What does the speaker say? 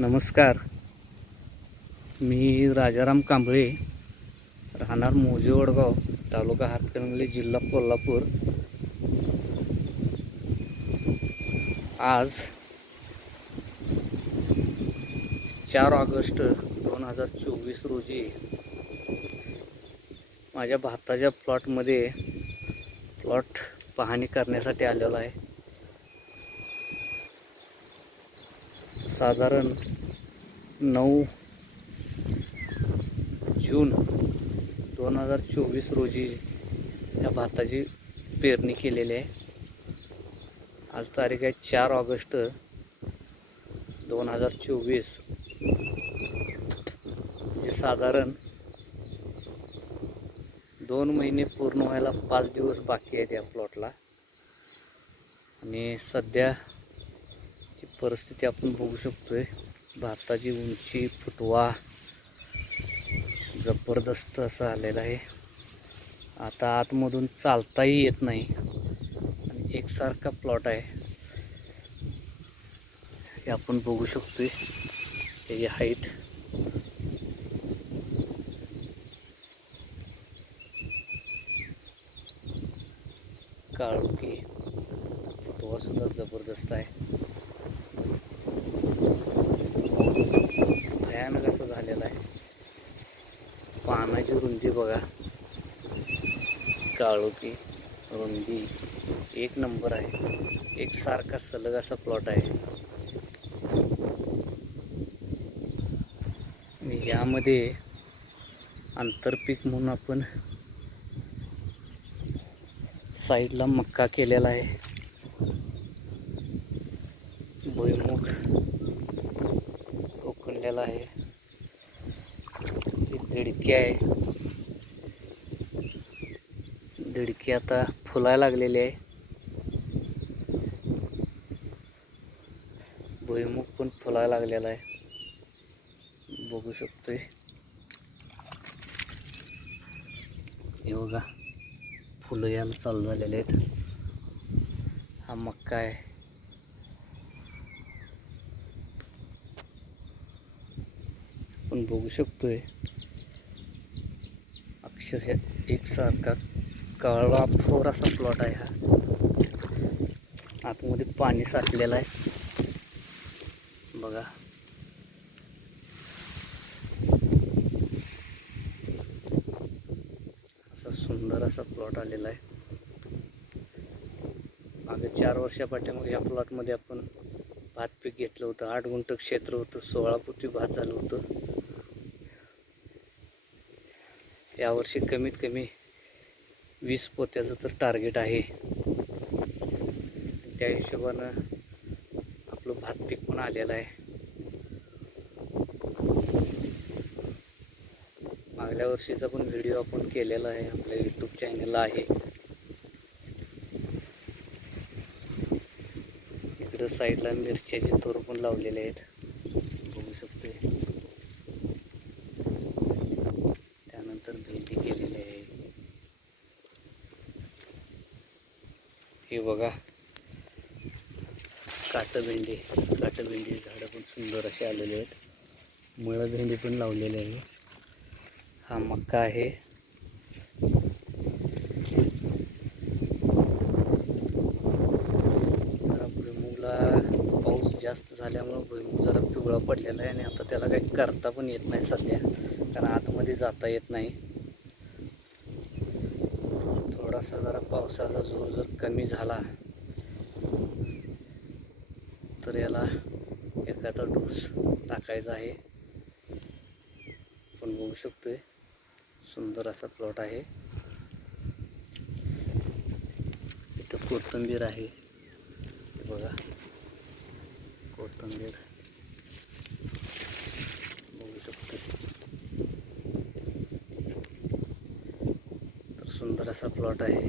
नमस्कार. मी राजाराम कांबळे, राहणार मोजे वडगाव, तालुका हातकणंगले, जिल्हा कोल्हापूर. आज 4 ऑगस्ट 2024 रोजी माझ्या भाताच्या प्लॉट पाहणी करण्यासाठी आलेलो आहे. साधारण 9 जून 2024 रोजी या भाताची पेरणी केलेली आहे. आज तारीख आहे 4 ऑगस्ट 2024. जे साधारण 2 महिने पूर्ण व्हायला 5 दिवस बाकी आहेत या प्लॉटला. आणि सध्याची परिस्थिती आपण बघू शकतोय. भाताची उंची, फुटवा जबरदस्त असा आलेला आहे. आता आतमधून चालताही येत नाही आणि एकसारखा प्लॉट आहे हे आपण बघू शकतोय. त्याची हाईट काळोखी, फुटवा सुद्धा जबरदस्त आहे. भयानक असं झालेला आहे. पानाची रुंदी बघा, काळोखी रुंदी एक नंबर आहे. एकसारखा सलग असा प्लॉट आहे. यामध्ये आंतरपीक म्हणून आपण साईडला मक्का केलेला आहे. भुईमुग उकळलेला आहे. ही दिडकी आहे. दिडकी आता फुलायला लागलेली आहे. भुईमुग पण फुलायला लागलेला आहे, बघू शकतोय. हे बघा, फुलं यायला चालू झालेले आहेत. हा मक्का आहे. आपण बघू शकतोय अक्षरशः एकसारखा काळा फोर असा प्लॉट आहे हा. आतमध्ये पाणी साठलेलं आहे बघा. असा सुंदर असा प्लॉट आलेला आहे. मागे 4 वर्षापाठीमागे या प्लॉटमध्ये आपण भात पीक घेतलं होतं. 8 गुंठ क्षेत्र होतं. 16 पोती भात झालं होतं. यावर्षी कमीत कमी 20 पोत्याचं तर टार्गेट आहे. त्या हिशोबानं आपलं भात पीक पण आलेलं आहे. मागल्या वर्षीचा पण व्हिडिओ आपण केलेला आहे, आपल्या यूट्यूब चॅनलला आहे. इकडं साईडला मिरच्याचे थोर पण लावलेले आहेत, बघू शकतोय. त्यानंतर भेंडी केलेली आहे. हे बघा, काटभेंडी झाडं पण सुंदर असे आलेले आहेत. मुळं भेंडी पण लावलेली आहे. हा मक्का आहे. जरा भुईमुगला पाऊस जास्त झाल्यामुळं भुईमुग जरा पिवळा पडलेला आहे आणि आता त्याला काही करता पण येत नाही सध्या, कारण आतमध्ये जाता येत नाही. थोडासा जरा पावसाचा जोर जर कमी झाला तर याला एखादा डोस टाकायचा आहे. आपण बघू शकतोय सुंदर असा प्लॉट आहे. इथं कोथिंबीर आहे बघा, कोथिंबीर बघू शकतोय. तर सुंदर असा प्लॉट आहे.